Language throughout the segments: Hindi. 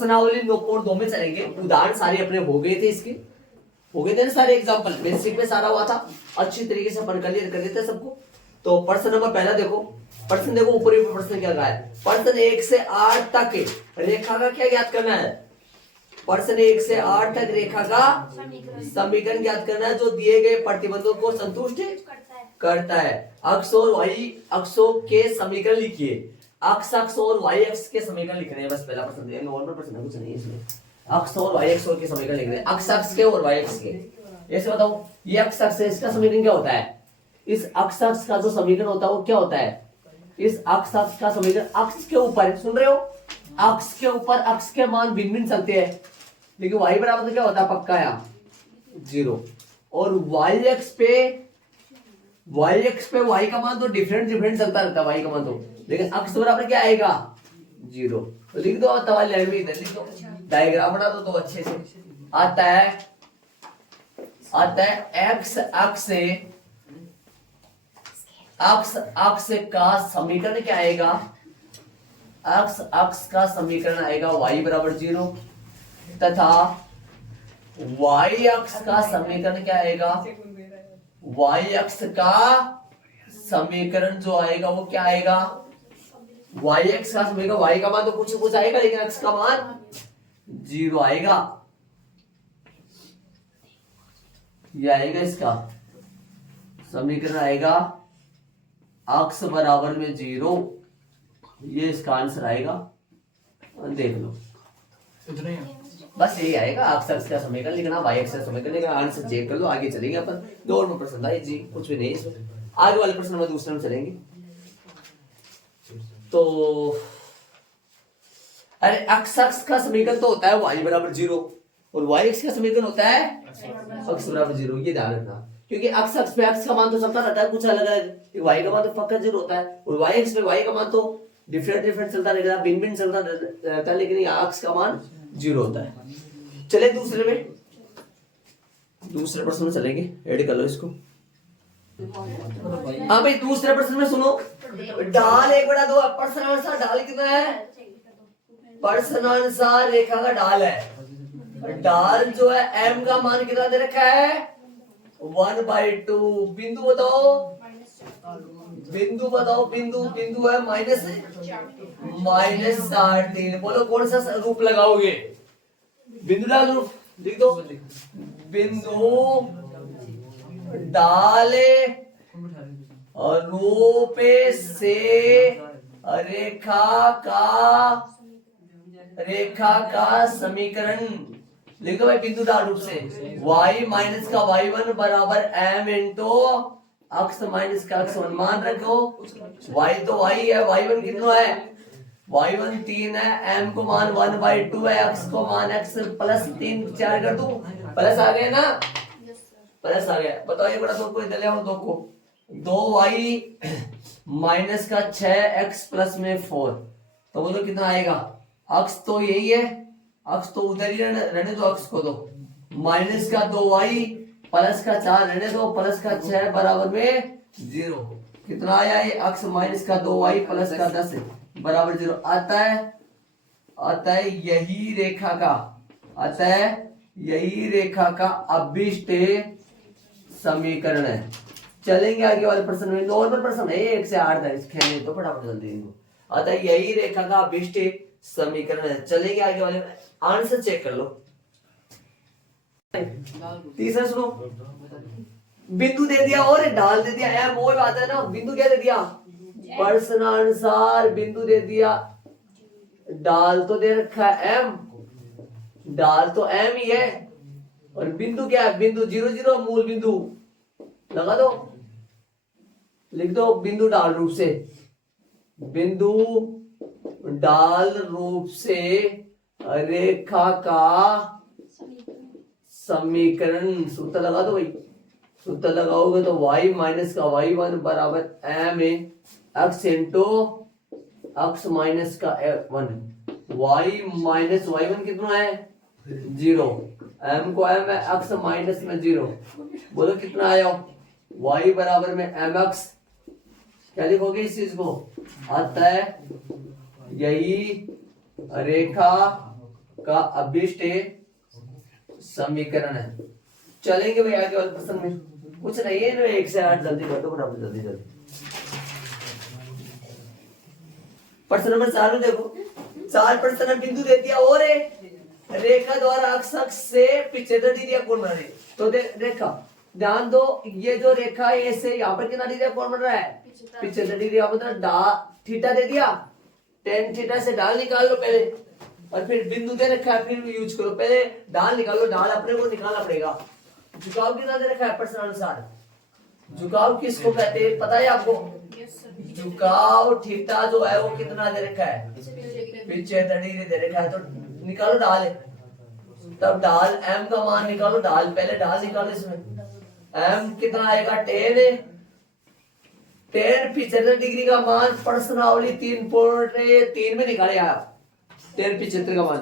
प्रश्नावली 9.2 में चलेंगे। उदाहरण सारे अपने हो गए थे, इसके हो गए थे ना सारे एग्जाम्पल, बेसिक में सारा हुआ था, अच्छी तरीके से अपन क्लियर कर लेते सबको। तो प्रश्न नंबर पहला देखो, प्रश्न देखो ऊपरी प्रश्न क्या कहा है, प्रश्न 1 से 8 तक रेखा का क्या ज्ञात करना है, प्रश्न 1 से 8 तक रेखा का समीकरण ज्ञात करना है जो दिए गए प्रतिबंधों को संतुष्ट करता है। अक्ष और वाई अक्षों के समीकरण लिखिए, अक्ष और वाई अक्ष के समीकरण लिखने हैं, बस पहला प्रश्न है, नॉर्मल प्रश्न है, कुछ नहीं है इसमें। अक्ष और वाई अक्ष के समीकरण लिखने हैं, अक्ष के और वाई अक्ष के। ऐसे बताओ, ये अक्ष है, इसका समीकरण क्या होता है, इस अक्ष का जो समीकरण होता है वो क्या होता है, इस अक्ष का समीकरण अक्ष के ऊपर, सुन रहे हो, अक्ष के ऊपर अक्ष के मान भिन्न भिन्न चलते हैं, लेकिन वाई बराबर तो क्या होता है पक्का यहाँ 0, और वाई एक्स पे वाई का मान तो डिफरेंट चलता रहता है वाई का मान तो, लेकिन अक्ष बराबर क्या आएगा 0। तो लिख दो, तवाल इधर लिख दो, डायग्राम बना दो तो अच्छे से आता है एक्स अक्ष का समीकरण क्या आएगा, अक्ष का समीकरण आएगा y बराबर 0 तथा y अक्ष का समीकरण क्या आएगा, y अक्ष का समीकरण जो आएगा वो क्या आएगा, y अक्ष का समीकरण, y का मान तो कुछ आएगा लेकिन अक्ष का मान 0 आएगा, ये आएगा इसका समीकरण आएगा अक्ष बराबर में 0, ये इसका आंसर आएगा, देख लो बस यही आएगा, अक्ष का समीकरण लिखना, वाई अक्ष का समीकरण लिखना, आंसर चेक कर लो, आगे चलेंगे अपन। नॉर्मल प्रश्न था जी, कुछ भी नहीं इसमें। आगे वाले प्रश्न में दूसरे में चलेंगे। तो अरे अक्ष का समीकरण तो होता है वाई बराबर 0 और वाई अक्ष का समीकरण होता है अक्ष बराबर 0, ये ध्यान रखना, क्योंकि अक्ष पे अक्ष का मान तो चलता रहता है, कुछ अलग अलग, वाई का मान तो पक्का 0 होता है, और वाई अक्ष पे वाई का मान तो डिफरेंट चलता रहेगा, भिन्न चलता रहता है, लेकिन यहाँ अक्ष का मान 0 होता है। चले दूसरे प्रश्न में चलेंगे, ऐड कर लो इसको। हाँ भाई, दूसरे प्रश्न में सुनो, ढाल 1/2, प्रश्न अनुसार ढाल कितना है, प्रश्न अनुसार रेखा का ढाल है, ढाल जो है m का मान कितना दे रखा है 1/2, बिंदु बताओ, बिंदु है -3, बोलो कौन सा रूप लगाओगे, बिंदु डाल रूप लिख दो, बिंदु डाले रूप से रेखा का समीकरण लिख दो भाई, बिंदु डाल रूप से y माइनस का y1 बराबर m इंटू अक्ष माइनस का अक्ष 1, मान रखो y तो y है, y1 कितना है, y1 3 है, m को मान 1/2 है, अक्ष को मान x प्लस 3 4 कर दूं, प्लस आ गया ना, प्लस आ गया, बताओ ये बड़ा 2 को इधर ले आओ, 2 को 2y माइनस का 6x प्लस में 4, तो बोलो कितना आएगा, अक्ष तो यही है, अक्ष तो उधर ही रहने दो, अक्ष को दो, माइनस का 2y प्लस का 4 रहने दो, प्लस का 6 बराबर में 0, कितना आया ये, अक्ष माइनस का 2y प्लस का 10 बराबर 0 आता है यही रेखा का अभिष्ट समीकरण है। चलेंगे आगे वाले प्रश्न में, नॉर्मल प्रश्न है 1 से 8 तक, खेलने तो फटाफट जल्दी इनको, अतः यही रेखा का अभिष्ट समीकरण है। चलेंगे आगे वाले, आंसर चेक कर लो। तीसरा सुनो, बिंदु दे दिया और ढाल दे दिया, एम वो बात है ना, बिंदु क्या दे दिया, प्रश्नानुसार बिंदु दे दिया, ढाल तो दे रखा है एम, ढाल तो एम ही है, और बिंदु क्या है, बिंदु 0 0 मूल बिंदु लगा दो, लिख दो बिंदु डाल रूप से, बिंदु डाल रूप से रेखा का समीकरण, सूत्र लगा दो भाई, सूत्र लगाओगे तो y माइनस का y1 बराबर m x into x minus का 1, y माइनस y1 कितना है 0, m को m है, x माइनस में 0, बोलो कितना आया, y बराबर में mx, क्या लिखोगे इस चीज को, आता है यही रेखा का अभिष्ट समीकरण है। चलेंगे भाई आगे वाले प्रश्न में, कुछ नहीं है ना, 1 से 8 जल्दी कर दो फटाफट, जल्दी जल्दी। प्रश्न नंबर 4 में देखो, 4 प्रश्न बिंदु दे दिया और रेखा द्वारा अक्ष से 75 डिग्री कोण बना रही। तो रेखा ध्यान दो, ये जो रेखा है ऐसे यहाँ पर कितना डिग्री कोण बन रहा है 75 डिग्री। मतलब थीटा दे दिया, tan थीटा से ढाल निकाल लो पहले, और फिर बिंदु दे रखा है फिर यूज करो। पहले ढाल निकालो, ढाल अपने को निकालना पड़ेगा। झुकाव कितना दे रखा है प्रश्न अनुसार, झुकाव किसको कहते हैं पता है आपको? झुकाव थीटा जो है वो कितना दे रखा है 75 डिग्री दे रखा है। तो निकालो ढाल, तब ढाल m का मान निकालो, ढाल पहले ढाल निकालो। इसमें m कितना आएगा 10 75 डिग्री का मान प्रश्नावली 3.3 में निकाले आप। 10 75 का मान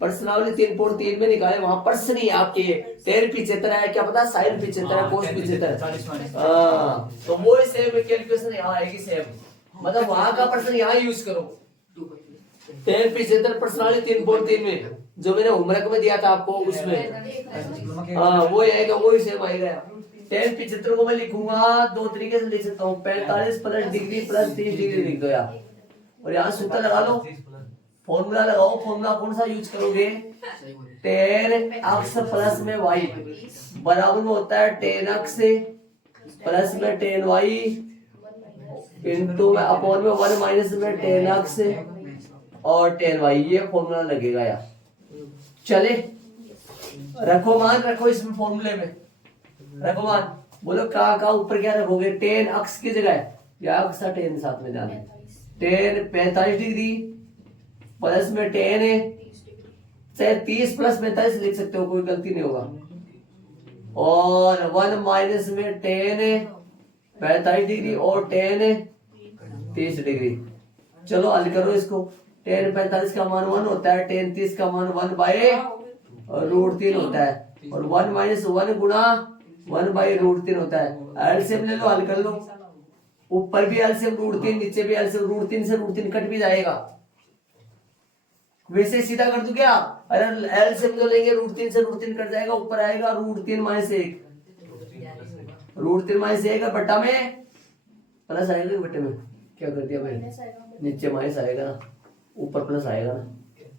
प्रश्नावली 3.3 में निकाले, वहां प्रश्न ही आपके 10 75 है, क्या पता साइन 75 है, कोस 75। तो वो सेम कैलकुलेशन यहाँ आएगी सेम, मतलब वहां का प्रश्न यहाँ यूज करो। 10 75 प्रश्नावली 3.3 में जो मैंने होमवर्क में दिया था आपको उसमें, वो आएगा, वो ही सेम आएगा। 10 75 को मैं लिखूंगा दो तरीके से लिख सकता हूँ, 45 प्लस डिग्री प्लस 30 डिग्री लिख दो यार, और यहाँ सूत्र लगा लो, फॉर्मूला लगाओ। फॉर्मूला कौन सा यूज करोगे? tan अक्ष प्लस में y बराबर में होता है tan अक्ष प्लस में tan y इंटू में अपॉन में 1 माइनस में tan अक्ष और tan y, ये फॉर्मूला लगेगा यार। चले रखो मान, रखो इसमें फॉर्मूले में रखो मान, बोलो का ऊपर क्या रखोगे? tan अक्ष की जगह या अक्ष tan साथ में जाना, tan 45 डिग्री प्लस में tan है, चाहे 30 प्लस 45 लिख सकते हो, कोई गलती नहीं होगा, और 1 माइनस में tan है 45 डिग्री और tan है 30 डिग्री। चलो हल करो इसको, tan 45 का मान 1 होता है, tan 30 का मान 1/√3 होता है, और 1 माइनस 1 गुणा 1/√3 होता है। एलसीएम ले लो, हल कर लो, ऊपर भी एलसीएम √3 नीचे भी एलसीएम √3 से √3 कट भी जाएगा, वैसे सीधा कर दूं क्या? अरे एलसीएम जो लेंगे √3 से √3 कट जाएगा, ऊपर आएगा √3 माइनस 1, √3 माइनस 1 बट्टा में प्लस आएगा, बट्टे में क्या कर दिया मैंने, नीचे माइनस आएगा ना, ऊपर प्लस आएगा ना।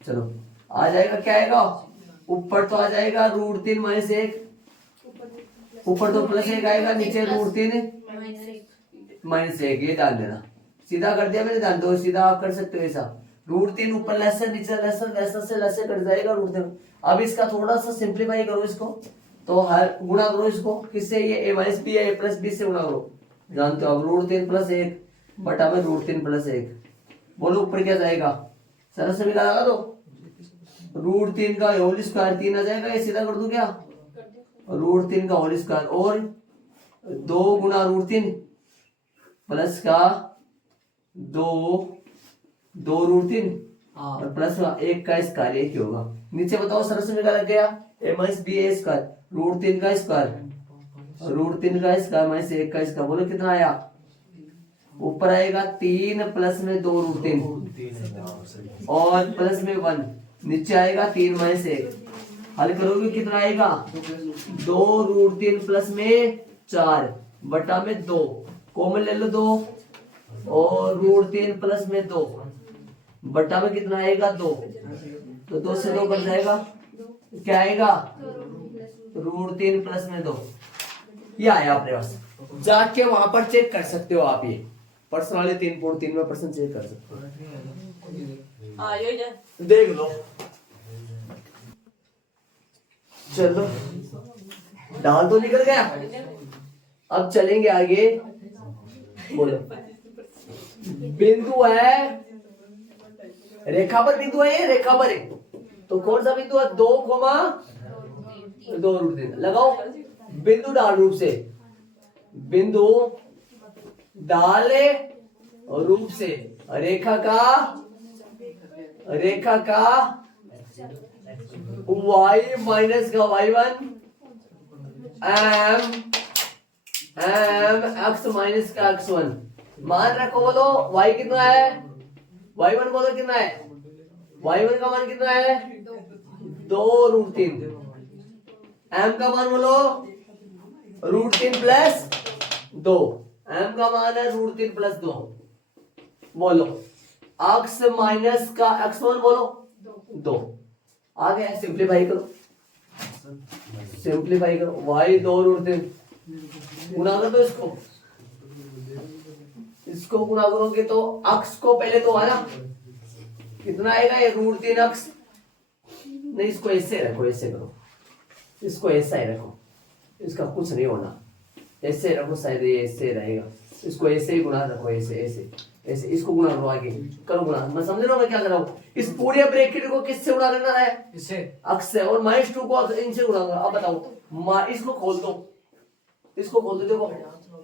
चलो आ जाएगा, क्या आएगा ऊपर तो आ जाएगा √3 माइनस 1, ऊपर तो प्लस 1 आएगा, नीचे √3 माइनस 1, ये डाल देना। सीधा कर दिया मैंने, ध्यान दो, सीधा आप कर सकते हो ऐसा, √3 ऊपर लेसर नीचे लेसर, लेसर से लेसर कट जाएगा √3। अब इसका थोड़ा सा सिंप्लीफाई करो इसको, तो हर गुणा करो इसको किससे, ये a माइनस बी है, a प्लस बी से गुणा करो, जानते हो। अब √3 प्लस 1 बटा में √3 प्लस 1, बोलो ऊपर क्या जाएगा, सरस से मिला दो, √3 का होल स्क्वायर 3 आ जाएगा, ये सीधा कर दूं क्या, √3 का होल स्क्वायर और 2 गुणा √3 प्लस का 2√3 और प्लस 1 का स्क्वायर, एक ही होगा। नीचे बताओ सरस में क्या लग गया, a minus B a square, √3 का स्क्वायर, √3 का स्क्वायर माइनस 1 का स्क्वायर, बोलो कितना आया, ऊपर आएगा 3 प्लस में 2√3 और प्लस में 1, नीचे आएगा 3 माइनस 1, हल करोगे कितना आएगा, 2√3 प्लस में 4 बटा में 2, कॉमन ले लो 2, और √3 प्लस में 2 बटा में कितना आएगा 2, तो 2 से 2 कट जाएगा, क्या आएगा √3 प्लस में 2, ये आया अपने पास। जाके वहां पर चेक कर सकते हो आप, ये प्रश्न वाले 3.3 में प्रश्न चेक कर सकते हो, देख लो। चलो दाल तो निकल गया, अब चलेंगे आगे। बोलो बिंदु है, रेखा पर बिंदु है, ये रेखा पर है, तो कौन सा बिंदु है, 2,2√3 लगाओ। बिंदु डाल रूप से, बिंदु डाल रूप से रेखा का y माइनस का y1 m x माइनस का x1 मान रखो, बोलो y कितना है, y1 बोलो कितना है, y1 का मान कितना है 2√3। m का मान बोलो √3 प्लस 2। m का मान है √3 प्लस 2। बोलो x माइनस का x1 बोलो 2। आ गया, सिंप्लीफाई करो, सिंप्लीफाई करो। y 2√3 गुना कर दो इसको गुना करोगे तो x को पहले तो आया कितना आएगा, ये √3x। नहीं, इसको ऐसे रखो, ऐसे करो, इसको ऐसा ही रखो, इसका कुछ नहीं होना, ऐसे रखो, शायद ये ऐसे रहेगा। इसको ऐसे ही गुना रखो, ऐसे ऐसे ऐसे, इसको गुना करो, आगे करो गुना। मैं समझ रहा हूँ मैं क्या कर रहा हूँ। इस पूरे ब्रैकेट को किससे गुना करना है, इससे, x से, और -2 को इनसे गुना करो। अब बताओ, इसको खोल दो, इसको खोल दो, देखो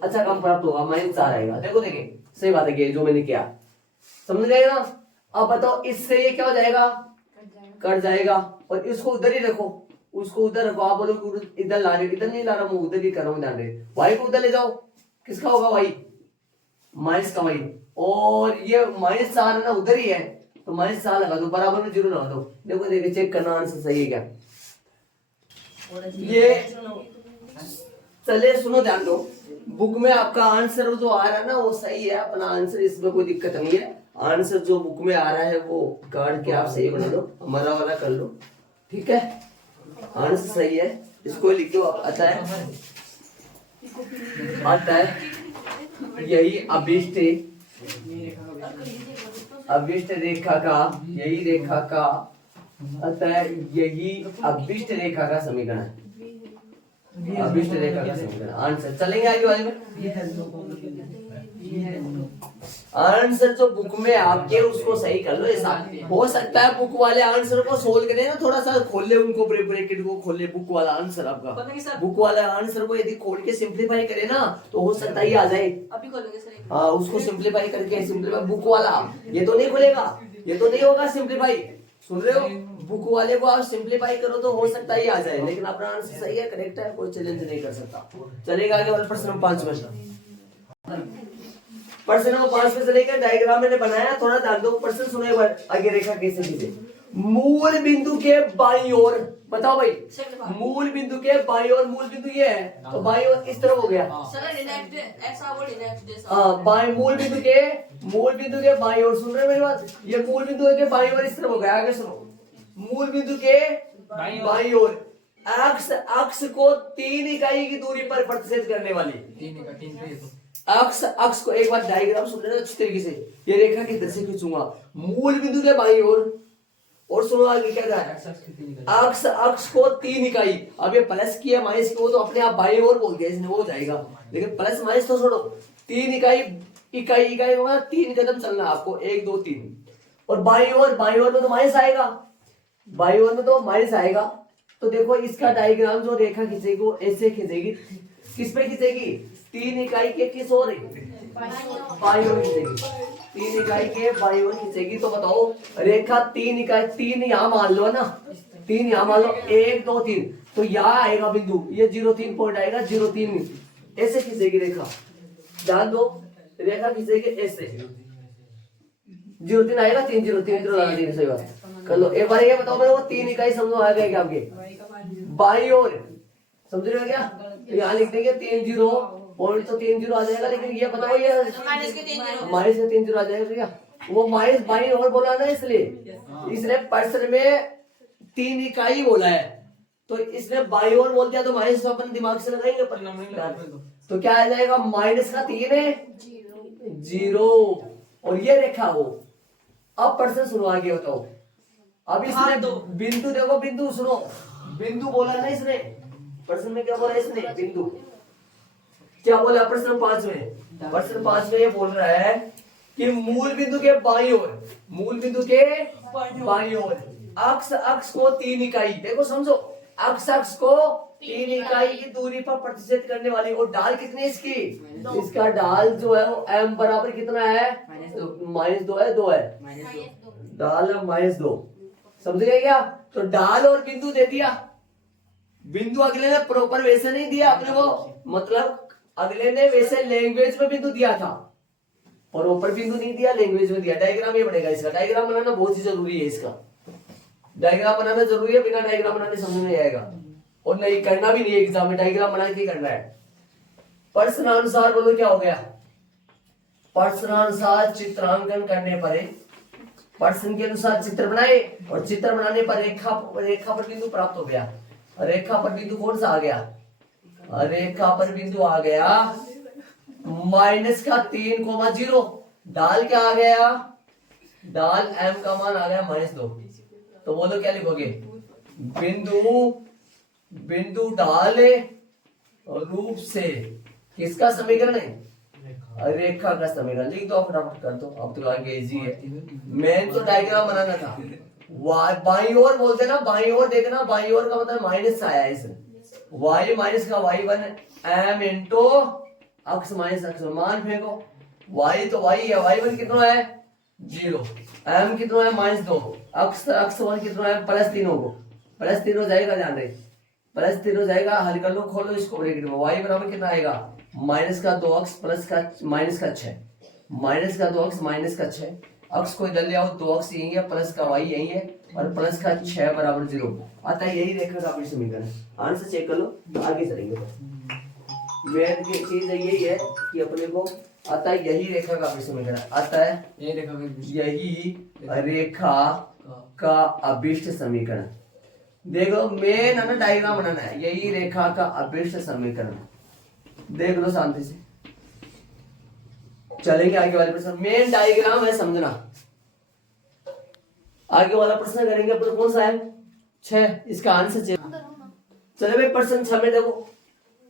अच्छा काम प्राप्त होगा, -4 आएगा। देखो देखिए सही बात है जो मैंने किया, समझ गए ना। अब बताओ इससे ये क्या हो जाएगा, कट जाएगा, और इसको उधर ही रखो, उसको उधर रखो। आप बोलो इधर ला रहे, इधर नहीं ला रहा, मैं उधर ही कर रहा हूँ, ध्यान रहे। y को उधर ले जाओ, किसका होगा y, माइनस का y, और ये -4 है ना, उधर ही है, तो -4 लगा दो, बराबर में 0 लगा दो। देखो देखिए चेक करना आंसर सही है क्या। ये चलिए सुनो, ध्यान दो, बुक में आपका आंसर जो आ रहा है ना वो सही है, अपना आंसर, इसमें कोई दिक्कत नहीं है। आंसर जो बुक में आ रहा है वो काट के आप सही बना लो, हमारा वाला कर लो, ठीक है। आंसर सही है, इसको लिख दो, आता है, आता है यही अभिष्ट रेखा का, यही रेखा का, अतः यही अभिष्ट रेखा का समीकरण है, अभिष्ट रेखा का समीकरण। आंसर चलेंगे आगे वाले में। आंसर जो बुक में आपके उसको सही कर लो। ऐसा हो सकता है बुक वाले आंसर को सोल्व करें ना, थोड़ा सा खोल ले उनको, ब्रैकेट को खोल ले, बुक वाला आंसर आपका, बुक वाला आंसर को यदि खोल के सिंप्लीफाई करे ना तो हो सकता है ये आ जाए। अभी खोलेंगे सर, हाँ उसको सिंप्लीफाई करके, सिंप्लीफाई बुक वाला, ये तो नहीं खुलेगा, ये तो नहीं होगा सिंप्लीफाई, सुन रहे हो। बुक वाले को आप सिंप्लीफाई करो तो हो सकता है ये आ जाए, लेकिन अपना आंसर सही है, करेक्ट है, कोई चैलेंज नहीं कर सकता। चलेगा आगे वाला प्रश्न नंबर 5 में। प्रश्न नंबर 5 में चलेगा, डायग्राम मैंने बनाया, थोड़ा ध्यान दो, प्रश्न सुनो एक बार। आगे रेखा कैसे खींचे, मूल बिंदु के बाईं ओर, बताओ भाई, मूल बिंदु के बाईं ओर, मूल बिंदु ये है तो बाईं ओर इस तरफ हो गया, हाँ बाईं, मूल बिंदु के बाईं ओर, सुन रहे हो मेरी बात, ये मूल बिंदु के बाईं ओर इस तरफ हो गया। आगे सुनो, मूल बिंदु के बाईं ओर अक्ष को 3 इकाई की दूरी पर प्रतिच्छेद करने वाली, अक्ष को एक बार डायग्राम सुन लेना अच्छी तरीके से, ये रेखा किधर से खींचूंगा, मूल बिंदु के बाईं ओर, और सुनो आगे क्या है, अक्ष को 3 इकाई। अब ये प्लस किया माइनस की, वो तो अपने आप बाईं ओर बोल गया इसने, वो जाएगा, लेकिन प्लस माइनस तो छोड़ो, 3 इकाई होगा, 3 कदम चलना आपको, 1 2 3, और बाईं ओर में तो माइनस आएगा, बाईं ओर में तो माइनस आएगा। तो देखो इसका डायग्राम जो रेखा खींचेगी वो ऐसे खींचेगी, किस पे खींचेगी, 3 इकाई के किस ओर, बाईं ओर खींचेगी, 3 इकाई के बाईं ओर खींचेगी। तो बताओ रेखा 3 इकाई, 3 यहाँ मान लो ना, 3 यहाँ मान लो, 1 2 3, तो यहाँ आएगा बिंदु, ये 0 3 पॉइंट आएगा, 0 3 ऐसे खींचेगी रेखा, ध्यान दो, रेखा खींचेगी ऐसे, 0 3 आएगा, 3 0 3 0 सही बात कर लो। एक बार ये बताओ मेरे को, 3 इकाई समझो आ गया क्या आपके, बाईं ओर समझ रहे हो क्या, तो यहाँ लिख देंगे 3 0 पॉइंट, तो 3 0 आ जाएगा, लेकिन ये बताओ ये माइनस के 3 0 आ जाएगा क्या, वो माइनस बाईं ओर बोला ना, इसलिए प्रश्न में 3 इकाई बोला है, तो इसने बाईं ओर बोल दिया, तो माइनस तो अपन दिमाग से लगाएंगे, तो क्या आ जाएगा, माइनस का 3 है 0, और ये रेखा हो। अब प्रश्न सुनो आगे बताओ, अब इसने बिंदु देखो, बिंदु सुनो, बिंदु बोला ना इसने, प्रश्न में क्या बोला इसने, बिंदु, क्या बोला प्रश्न 5 में, प्रश्न 5 में ये बोल रहा है कि मूल बिंदु के बाईं ओर, मूल बिंदु के बाईं ओर अक्ष को 3 इकाई, देखो समझो, अक्ष को 3 इकाई की दूरी पर प्रतिच्छेद करने वाली, और डाल कितनी इसकी, इसका डाल जो है वो m बराबर कितना है, -2 है, 2 है, डाल -2, समझ गए क्या। तो डाल और बिंदु दे दिया, बिंदु अगले ने प्रॉपर वैसे नहीं दिया अपने को, मतलब अगले ने वैसे लैंग्वेज में बिंदु दिया था, प्रॉपर बिंदु नहीं दिया, लैंग्वेज में दिया। डायग्राम ये बनेगा, इसका डायग्राम बनाना बहुत ही जरूरी है, इसका डायग्राम बनाना जरूरी है, बिना डायग्राम बनाने समझ नहीं आएगा और नहीं करना भी नहीं है एग्जाम में, डायग्राम बना के करना है। प्रश्नानुसार बोलो क्या हो गया, प्रश्नानुसार चित्रांकन करने पर प्रश्न के अनुसार चित्र बनाए और चित्र बनाने पर रेखा पर बिंदु प्राप्त हो गया। रेखा पर बिंदु कौन सा आ गया, रेखा पर बिंदु आ गया -3,0। डाल क्या आ गया, डाल m का मान आ गया -2। तो बोलो क्या लिखोगे, बिंदु डाल रूप से किसका समीकरण है, रेखा का समीकरण। लिख दो फटाफट कर दो, अब तो आगे इजी है। मेन तो डायग्राम बनाना था। बाई ओर बोलते ना, बाई ओर देखना, बाई ओर का मतलब माइनस आया है इसमें, y माइनस का y1 m इंटू अक्ष माइनस अक्ष, मान फेंको, y तो y है, y1 कितना है 0, m कितना है -2, अक्ष 1 कितना है +3 होगा, +3 हो जाएगा, ध्यान रहे +3 हो जाएगा, हल कर लो, खोलो इसको ब्रैकेट में, y बराबर कितना आएगा -2 अक्ष प्लस का -6, -2 अक्ष -6, अक्ष को इधर ले आओ, 2 अक्ष यही है, प्लस का y यही है और प्लस का 6 बराबर 0 आता है। यही रेखा का समीकरण है। आंसर चेक कर लो, आगे चलेंगे। मेन की चीज यही है कि अपने को आता है यही रेखा का समीकरण आता है, यही रेखा का अभिष्ट समीकरण। देखो मेन है ना, डायग्राम बनाना है, यही रेखा का अभिष्ट समीकरण। देख लो शांति से, चलेंगे आगे वाले प्रश्न। मेन डायग्राम है समझना, आगे वाला प्रश्न करेंगे अपन, कौन सा है 6, इसका आंसर चलो भाई। प्रश्न 6 में देखो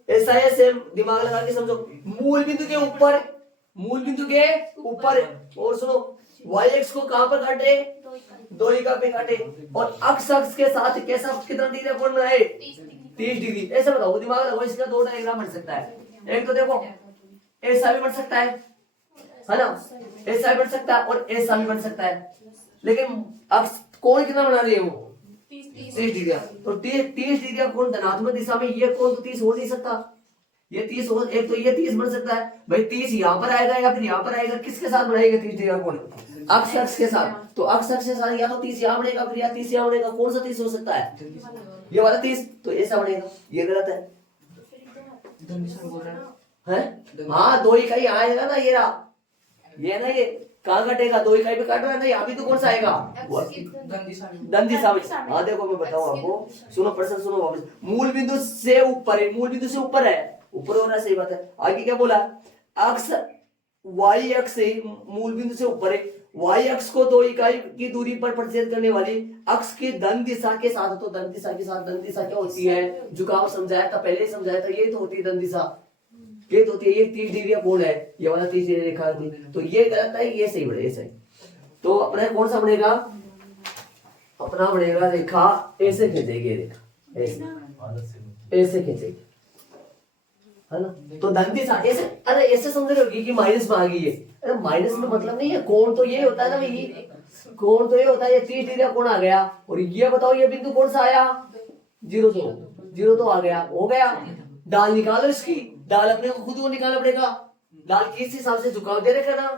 ऐसा है, सेम दिमाग लगा के समझो। मूल बिंदु के ऊपर, मूल बिंदु के ऊपर, और सुनो y अक्ष को कहां पर काटे, 2 इका पे काटे, और अक्ष के साथ कैसा कितना डिग्री कोण बनाए 30 डिग्री। ऐसा बताओ, दिमाग लगाओ, इसका 2 डायग्राम बन सकता है। एक तो देखो ऐसा भी बन सकता है ना, ऐसा भी बन सकता है और ऐसा भी बन सकता है, लेकिन अक्ष कोण कितना बना रही है वो 30 डिग्री। तो 30 डिग्री कोण धनात्मक दिशा में, ये कोण तो 30 हो नहीं सकता, ये 30 हो, एक तो ये 30 बन सकता है भाई, 30 यहाँ पर आएगा या फिर यहाँ पर आएगा, किसके साथ बनाएगा 30 डिग्री कोण, अक्ष के साथ। तो अक्ष के साथ या तो 30 यहाँ बनेगा, फिर या 30 यहाँ बनेगा, कौन सा 30 हो सकता है, ये वाला 30, तो ऐसा बनेगा, ये गलत है। हाँ 2 इकाई आएगा ना, ये रहा, ये ना, ये कहाँ कटेगा, 2 इकाई पे काट रहा है ना, यहाँ भी तो कौन सा आएगा दंड दिशा में। हाँ देखो मैं बताऊँ आपको, सुनो प्रश्न सुनो वापस। मूल बिंदु से ऊपर है, मूल बिंदु से ऊपर है, ऊपर हो रहा है, सही बात है। आगे क्या बोला, अक्ष y अक्ष से मूल बिंदु से ऊपर है, y अक्ष को 2 इकाई की दूरी पर प्रतिच्छेद करने वाली अक्ष की धन दिशा के साथ, तो धन दिशा के साथ, धन दिशा क्या होती है, झुकाव समझाया था, पहले ही समझाया था, ये तो होती है धन दिशा, ये तो होती है, ये 30 डिग्री कोण है, ये वाला 30 डिग्री रेखा थी, तो ये गलत है, ये सही बनेगा, ये सही। तो अपना कौन सा बनेगा, अपना बनेगा रेखा ऐसे खींचेगी, रेखा ऐसे खींचेगी, है ना। तो धन दिशा ऐसे, अरे ऐसे समझ रहे होगी कि माइनस में आ गई है, अरे माइनस में मतलब नहीं है, कोण तो ये होता है ना भाई, कोण तो ये होता है, ये 30 डिग्री कोण आ गया, और ये बताओ ये बिंदु कौन सा आया 0 तो आ गया, हो गया। डाल निकालो इसकी, डाल अपने को खुद को निकालना पड़ेगा, डाल किस हिसाब से झुकाव दे रखा ना,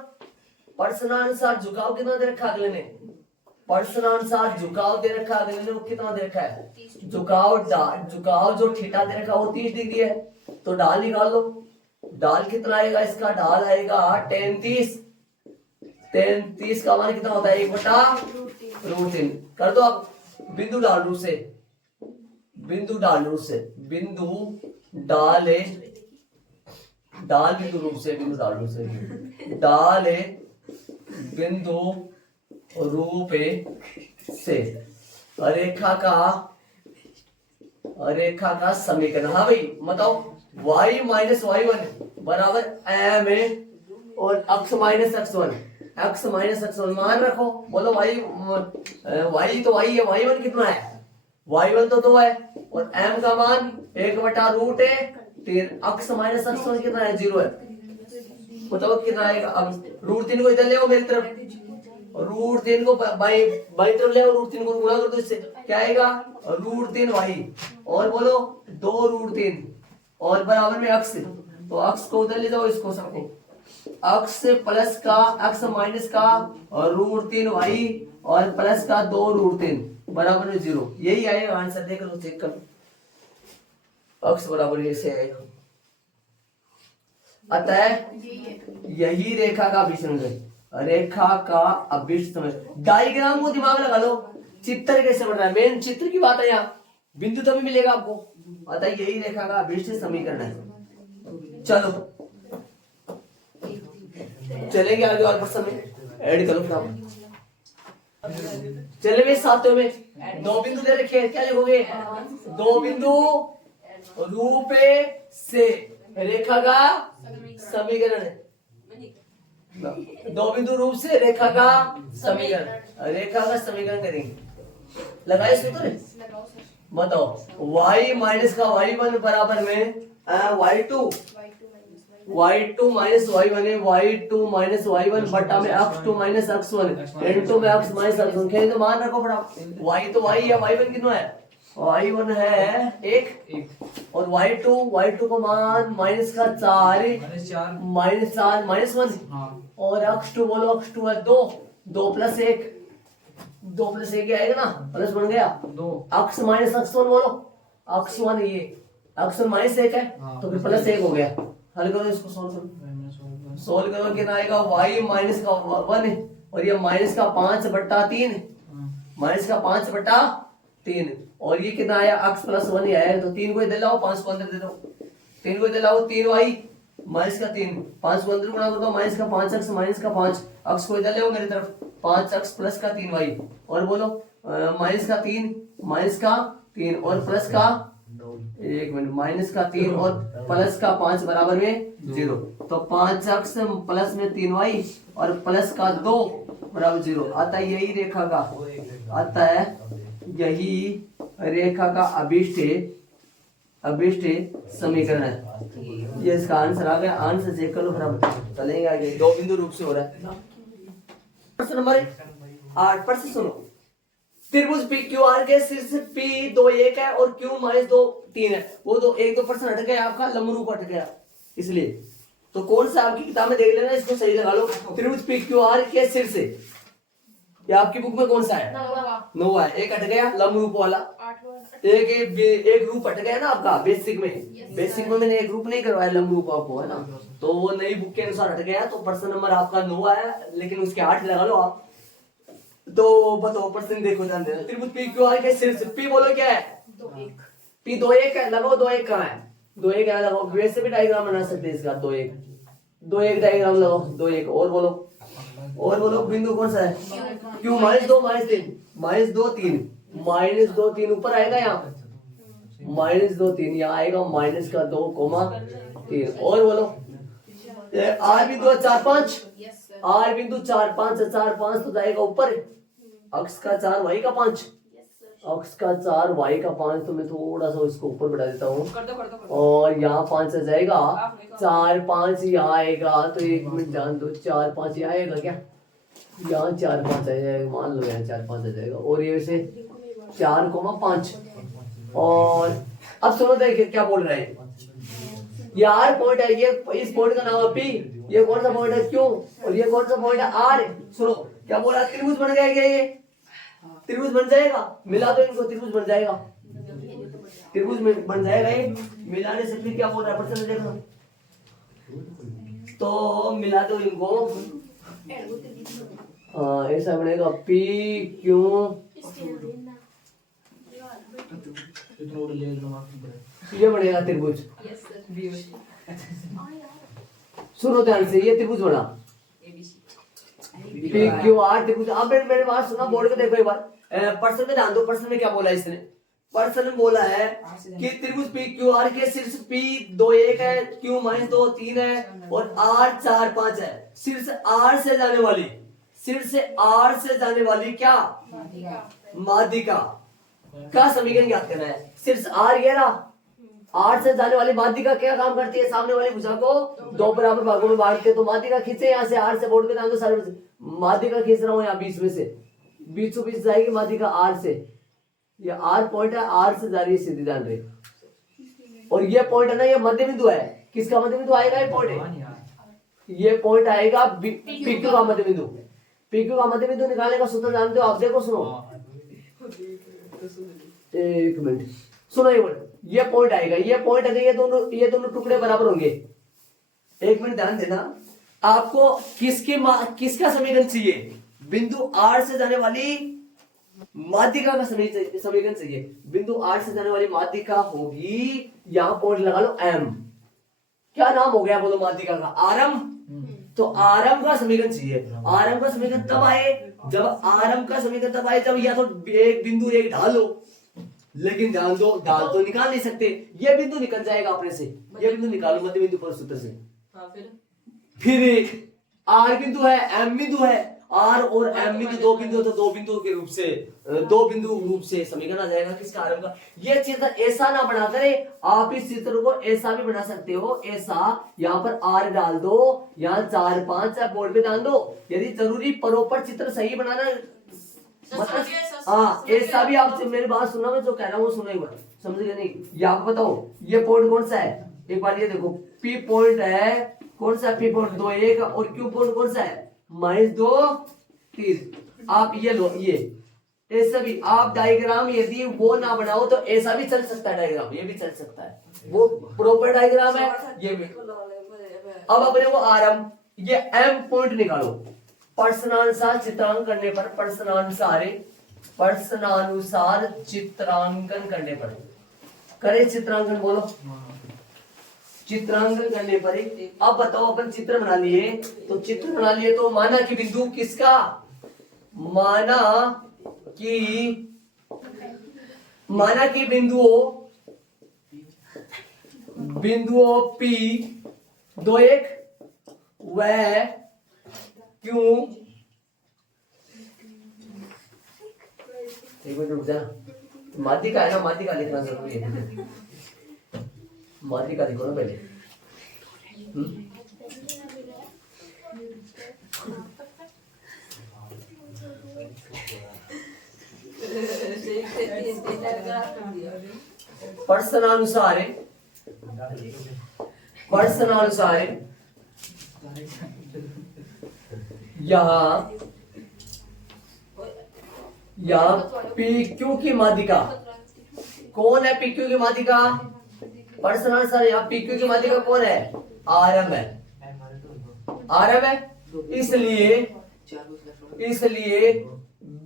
प्रश्नानुसार झुकाव कितना दे रखा अगले ने, प्रश्नानुसार झुकाव दे रखा अगले ने, वो कितना दे रखा है झुकाव जो थीटा दे रखा वो 30 डिग्री है, तो डाल निकाल लो, डाल कितना आएगा इसका, डाल आएगा 33 का मान कितना होता है 1/√3 कर दो आप। बिंदु डाल रूप से, बिंदु डाल रूप से, बिंदु डाले डाल बिंदु रूप से, बिंदु डाल रूप से, डाले बिंदु रूप से रेखा का समीकरण। हाँ भाई बताओ, y माइनस y1 बराबर m है और अक्ष माइनस x1 मान रखो, बोलो y तो y है, y1 कितना है, y1 तो 2 है और m का मान 1/√3, अक्ष माइनस x1 कितना है 0 है, बताओ कितना आएगा। अब √3 को इधर ले आओ मेरी तरफ, √3 को बाई तरफ ले आओ, √3 को गुणा कर दो, इससे क्या आएगा √3y, और बोलो 2√3 और बराबर में अक्ष, तो अक्ष को उधर ले जाओ, इसको सबको, अक्ष से प्लस का अक्ष माइनस का और √3y और प्लस का 2√3 बराबर में 0। यही आएगा आंसर, देख लो, चेक कर लो, अक्स बराबर ये से आएगा। अतः यही रेखा का अभिष्ट है, रेखा का अभिष्ट समय। डायग्राम को दिमाग लगा लो, चित्र कैसे बन रहा है, मेन चित्र की बात है यहाँ, बिंदु तभी मिलेगा आपको। अतः यही रेखा का अभिष्ट समीकरण है। चलो चलेंगे आगे और प्रश्न में, ऐड करो फटाफट। चले भाई साथियों में 2 बिंदु दे रखे हैं, क्या लिखोगे? 2 बिंदु रूप से रेखा का समीकरण है। 2 बिंदु रूप से रेखा का समीकरण, रेखा का समीकरण करेंगे। लगाए सूत्र, बताओ y माइनस का y1 बराबर में y2 माइनस y1 है, y2 माइनस y1 बटा में x2 माइनस x1 n2 में x माइनस x1। कहीं तो मान रखो बड़ा, y तो y है, y1 कितना है? y1 है 1 और y2 को मान माइनस का 4 माइनस 4 माइनस 1 और x2 बोलो, x2 है 2 प्लस 1 ही आएगा ना, प्लस बन गया 2 x माइनस x1 बोलो, x1 ये x1 माइनस 1 है तो फिर प्लस 1 हो गया। हल करो इसको, सोल्व करो कितना आएगा? y माइनस का 1 है और ये माइनस का 5/3 माइनस का 5/3 और ये कितना आया? x प्लस 1 ही आया, तो 3 को इधर लाओ, 5 को अंदर दे दो, 3 को इधर लाओ, 3y माइनस का 3, 5 को अंदर गुणा कर दो, माइनस का 5x माइनस का 5, x को इधर ले मेरी तरफ, 5x प्लस का 3y और बोलो माइनस का 3 माइनस का 3 और प्लस का 1 मिनट माइनस का 3 और प्लस का 5 बराबर में 0, तो 5x प्लस में 3y और प्लस का 2 बराबर 0। अतः यही रेखा का अभिष्ट समीकरण है। ये इसका आंसर आ गया। आंसर चेक करो फटाफट, चलेंगे आगे। 2 बिंदु रूप से हो रहा है। प्रश्न नंबर 8 प्रश्न सुनो। त्रिभुज पी क्यू आर के शीर्ष P 2 1 है और Q माइनस 2 3 है। वो 1-2 प्रश्न हट गया आपका, लंब रूप हट गया, इसलिए तो कौन सा आपकी किताब में देख लेना, इसको सही लगा लो। त्रिभुज पी क्यू आर के शीर्ष, ये आपकी बुक में कौन सा है? 9 है। एक हट गया लंब रूप वाला, एक रूप हट गया ना आपका बेसिक में मैंने एक रूप नहीं करवाया लंब रूप आपको, है ना, तो वो नई बुक के अनुसार हट गया। तो प्रश्न नंबर आपका 9 है, लेकिन उसके 8 लगा लो आप। तो बताओ प्रश्न देखो, ध्यान देना। त्रिभुज पी क्यू आर के शीर्ष P बोलो क्या है? P 2 1 है, लगाओ 2 1 कहाँ है? 2 1 है, लगाओ, वैसे भी डायग्राम बना सकते हैं इसका। 2 1 डायग्राम लगाओ, 2 1 और बोलो बिंदु कौन सा है? Q माइनस 2 माइनस 2 3 ऊपर आएगा, यहाँ माइनस 2 3 यहाँ आएगा, माइनस का 2 3 और बोलो R बिंदु 4 5, R बिंदु 4 5 तो जाएगा ऊपर, अक्ष का 4 y का 5, अक्ष का 4 y का 5, तो मैं थोड़ा सा इसको ऊपर बढ़ा देता हूँ और यहाँ 5 आ जाएगा, 4 5 यहाँ आएगा, तो 1 मिनट जान दो, 4 5 यहाँ आएगा क्या? यहाँ 4 5 आ जाएगा, मान लो यहाँ 4 5 आ जाएगा और ये वैसे 4,5 और अब सुनो देखिए क्या बोल रहे हैं। ये R पॉइंट है, ये इस पॉइंट का नाम है P, ये कौन सा पॉइंट है Q और ये कौन सा पॉइंट है R। सुनो क्या बोल रहा है, त्रिभुज बन गया क्या? ये त्रिभुज बन जाएगा, मिला दो इनको, त्रिभुज बन जाएगा, त्रिभुज में बन जाएगा ये। मिलाने से फिर क्या बोल रहा है प्रश्न देखो, तो मिला दो इनको, ऐसा बनेगा P Q, ये बनेगा त्रिभुज। सुनो ध्यान से, ये त्रिभुज बना P Q R त्रिभुज। अब मेरे बात सुना, बोर्ड में देखो एक बार, प्रश्न में ध्यान दो। प्रश्न में क्या बोला इसने? प्रश्न में बोला है कि त्रिभुज P Q R के शीर्ष P 2 1 है, Q माइनस 2 3 है और R 4 5 है। शीर्ष R से जाने वाली क्या? माध्यिका का समीकरण ज्ञात करना है। शीर्ष R ये रहा, R से जाने वाली माध्यिका क्या काम करती है? सामने वाली भुजा को 2 बराबर भागों में बांटते हैं। तो माध्यिका खींचे यहाँ से, R से बोर्ड पे ध्यान दो सारे, माध्यिका खींच रहा हूँ यहाँ बीच में से, बीचों बीच जाएगी माध्यिका R से। ये R पॉइंट है, R से जा रही है सीधी, ध्यान रहे। और ये पॉइंट है ना, ये मध्य बिंदु है। किसका मध्य बिंदु आएगा? ये पॉइंट है, ये पॉइंट आएगा PQ का मध्य बिंदु। PQ का मध्य बिंदु निकालने का सूत्र जानते हो आप? देखो सुनो, एक मिनट सुनो, एक मिनट, ये पॉइंट आएगा, ये पॉइंट अगर ये दोनों टुकड़े बराबर होंगे, एक मिनट ध्यान देना, आपको किसका समीकरण चाहिए? बिंदु R से जाने वाली माध्यिका का समीकरण चाहिए। बिंदु R से जाने वाली माध्यिका होगी, यहां पॉइंट लगा लो M। क्या नाम हो गया बोलो माध्यिका का? आरम। तो आरम का समीकरण चाहिए। आरम का समीकरण तब आए जब या तो एक बिंदु एक ढाल हो, लेकिन ध्यान दो ढाल तो निकाल नहीं सकते, ये बिंदु निकल जाएगा अपने से, ये बिंदु निकालो मध्य बिंदु पर सूत्र से। फिर एक आर बिंदु है, एम बिंदु है, आर और एम बिंदु दो बिंदु, तो दो बिंदु के रूप से, दो बिंदु रूप से समीकरण आ जाएगा किसका? आरम का। ये चित्र ऐसा ना बना करे, आप इस चित्र को ऐसा भी बना सकते हो, ऐसा, यहाँ पर आर डाल दो, यहाँ 4 5 बोर्ड पे डाल दो, यदि जरूरी परोपर चित्र सही बनाना, मतलब हाँ ऐसा भी आप मेरी बात सुनना, मैं जो कह रहा हूँ सुनो एक बार, समझ गए नहीं? ये आप बताओ ये पॉइंट कौन सा है, एक बार ये देखो, पी पॉइंट है कौन सा? पी पॉइंट 2 1, और क्यू पॉइंट कौन सा है? -2 3। आप ये लो, ये ऐसा भी आप डायग्राम यदि वो ना बनाओ तो ऐसा भी चल सकता है डायग्राम, ये भी चल सकता है, वो प्रॉपर डायग्राम है ये भी। अब अपने वो आरम, ये एम पॉइंट निकालो, प्रश्नानुसार चित्रांकन करने पर, प्रश्नानुसार चित्रांकन करने पर, करे चित्रांकन बोलो, चित्रांकन करने पर। अब बताओ अपन चित्र बना लिए, तो चित्र बना लिए तो माना कि बिंदु किसका? माना कि बिंदुओं P 2 1 व Q, एक मिनट रुक जा, माध्यिका है ना, माध्यिका लिखना जरूरी है, माध्यिका लिखो ना पहले। प्रश्नानुसार यहाँ PQ की माध्यिका कौन है? PQ की माध्यिका, प्रश्नानुसार यहाँ PQ की माध्यिका कौन है? आरम है, आरम है। इसलिए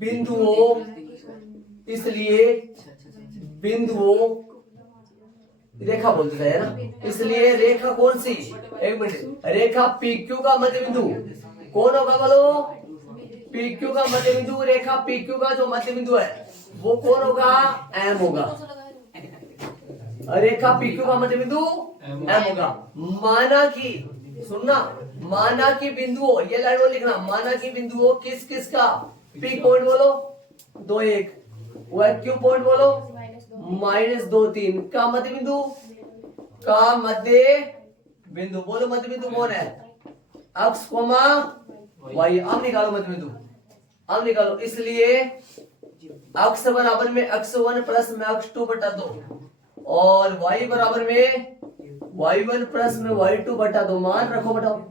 बिंदुओं रेखा बोलते हैं ना, इसलिए रेखा कौन सी? एक मिनट, रेखा PQ का मध्य बिंदु कौन होगा बोलो? PQ का मध्य बिंदु, रेखा PQ का जो मध्य बिंदु है वो कौन होगा? M होगा। रेखा PQ का मध्य बिंदु M होगा। माना कि बिंदुओं, ये लाइन वो लिखना, माना कि बिंदुओं किस का? P पॉइंट बोलो 2 1, वह Q पॉइंट बोलो -2 3 का मध्य बिंदु बोलो, मध्य बिंदु कौन है? अक्ष कोमा वाई। अब निकालो मध्य बिंदु, अब निकालो। इसलिए अक्ष बराबर में x1 प्लस में x2 बटा 2, और y बराबर में y1 प्लस में y2 बटा 2। मान रखो बताओ,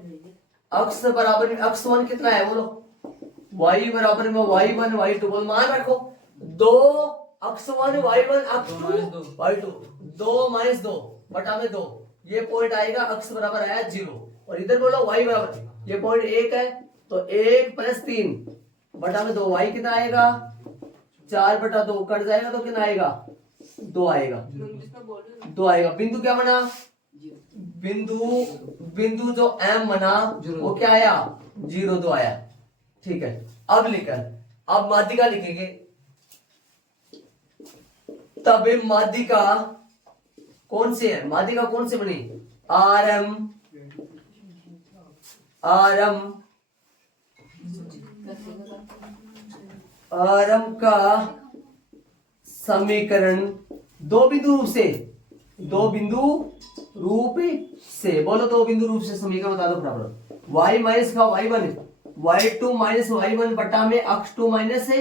अक्ष बराबर में x1 कितना है बोलो, y बराबर में y1 y2 बोलो, मान रखो 2 x1 y1 x2 y2, 2 - 2 बटा में 2, ये पॉइंट आएगा, अक्ष बराबर आया 0, और इधर बोलो y बराबर, ये पॉइंट 1 है तो 1 + 3 बटा में 2, y कितना आएगा? 4 बटा 2, कट जाएगा तो कितना आएगा? 2 आएगा, 2 आएगा। बिंदु क्या बना? बिंदु जो M बना वो क्या आया? 0 2 आया। ठीक है, अब अब माध्यिका लिखेंगे, तब माध्यिका कौन से है? माध्यिका कौन से बनी? आरम का समीकरण दो बिंदु रूप से बोलो, दो बिंदु रूप से समीकरण बता दो बराबर y माइनस का y1 y2 माइनस y1 बटा में x2 माइनस है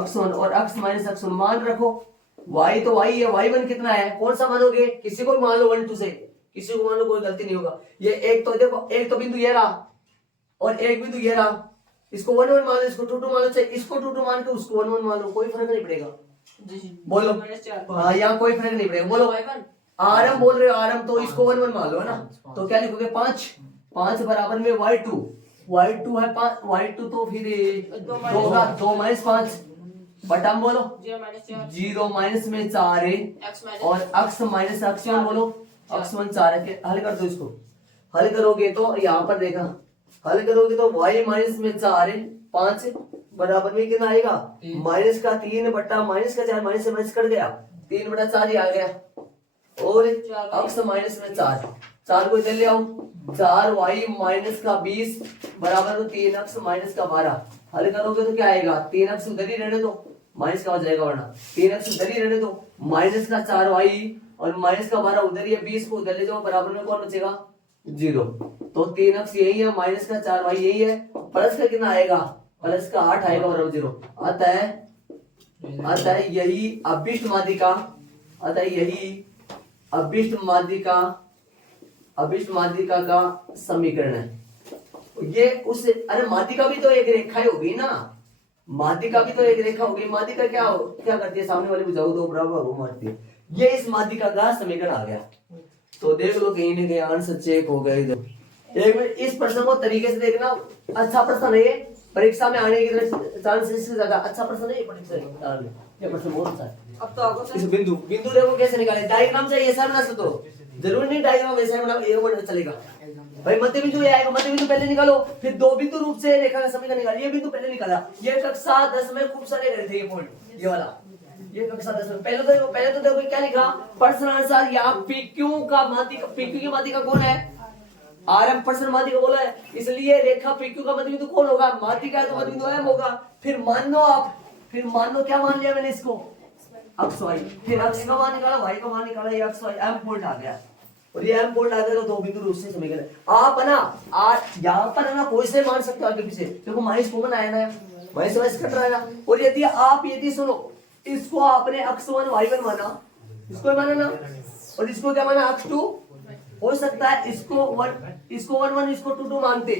x1 और x माइनस x1। मान रखो y तो y है, y1 कितना है? कौन सा मानोगे? किसी को भी मान लो 1 2 से, किसी को मान लो, कोई गलती नहीं होगा। ये एक तो देखो, एक तो बिंदु ये रहा और एक बिंदु ये रहा, इसको 1 1 मान लो, इसको 2 2 मान लो, चाहे इसको 2 2 मान के उसको 1 1 मान लो, कोई फर्क नहीं पड़ेगा। बोलो हाँ, यहाँ कोई फर्क नहीं पड़ेगा। बोलो आरएम बोल रहे हो, आरएम तो इसको 1 1 मान लो, है ना। तो क्या लिखोगे 5 5 बराबर में y2 है 5, y2 तो फिर 2 होगा, 2 - 5 बटा बोलो 0 माइनस में 4 है और x माइनस x1 बोलो, x1 4 है। हल कर दो इसको, हल करोगे तो यहाँ पर देखा, हल करोगे तो y माइनस में 4 है 5 बराबर में कितना आएगा माइनस का 3 बटा माइनस का 4, माइनस से माइनस कट गया 3 बटा 4 ही आ गया, और x माइनस में 4 को इधर ले आओ, 4y माइनस का 20 बराबर में 3x माइनस का 12। हल करोगे तो क्या आएगा 3x उधर ही रहने दो, माइनस का हो जाएगा, वरना 3x उधर ही रहने दो, माइनस का 4y और माइनस का 12 उधर ही है, 20 को उधर ले जाओ, बराबर में कौन बचेगा 0। तो 3x यही है, माइनस का 4y यही है, प्लस का कितना आएगा, प्लस का 8 आएगा बराबर 0। अतः यही अभिष्ट माध्यिका, अतः यही अभिष्ट माध्यिका का समीकरण है। ये उस, अरे माध्यिका भी तो एक रेखा ही होगी ना, माध्यिका भी तो एक रेखा होगी। माध्यिका क्या करती है, सामने वाली भुजाओं दो बराबर वो मारती है। ये इस माध्यिका का समीकरण आ गया। तो देख लो कहीं ना कहीं आंसर चेक हो गए। एक मिनट, इस प्रश्न को तरीके से देखना, अच्छा प्रश्न है ये, परीक्षा में आने की चांसेस से ज्यादा अच्छा प्रश्न है ये परीक्षा में। ये प्रश्न बहुत अच्छा है। अब तो इस बिंदु देखो कैसे निकाले, डायग्राम से ऐसा बना सकते हो, जरूरी नहीं डायग्राम वैसे बना, ये बना चलेगा भाई। मध्य बिंदु ये आएगा, मध्य बिंदु पहले निकालो, फिर 2 बिंदु रूप से रेखा का समीकरण निकालिए। ये बिंदु पहले निकाला, ये कक्षा 10 में खूब सारे गए थे ये पॉइंट, ये वाला, ये कक्षा 10 में पहले तो देखो क्या लिखा, प्रश्नानुसार यहाँ PQ का माध्यिका, PQ की माध्यिका कौन है, आरएम प्रश्न माध्यिका बोला है, इसलिए रेखा PQ का मध्य बिंदु कौन होगा, माध्यिका है तो मध्य बिंदु M होगा। फिर मान लो क्या मान लिया मैंने इसको x y, फिर x का मान निकाला, y का मान निकाला, ये x y M पॉइंट आ गया, और ये M पॉइंट आ गया तो 2 बिंदु रूप से समीकरण। आप है ना यहाँ पर है ना कोई से मान सकते हो आगे पीछे, देखो माइनस कॉमन आया ना, माइनस कट रहा है ना। और यदि सुनो, इसको आपने x1 y1 माना, इसको माना ना, और इसको क्या माना x2, हो सकता है इसको 1 इसको 2 2 मानते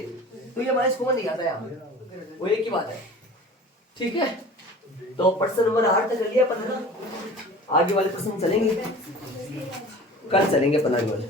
तो ये माइनस कॉमन नहीं आता यहाँ, वो एक ही बात है। ठीक है, तो प्रश्न नंबर 8 तक कर लिया अपन, है ना। आगे वाले प्रश्न चलेंगे, कल चलेंगे अपन आगे वाले।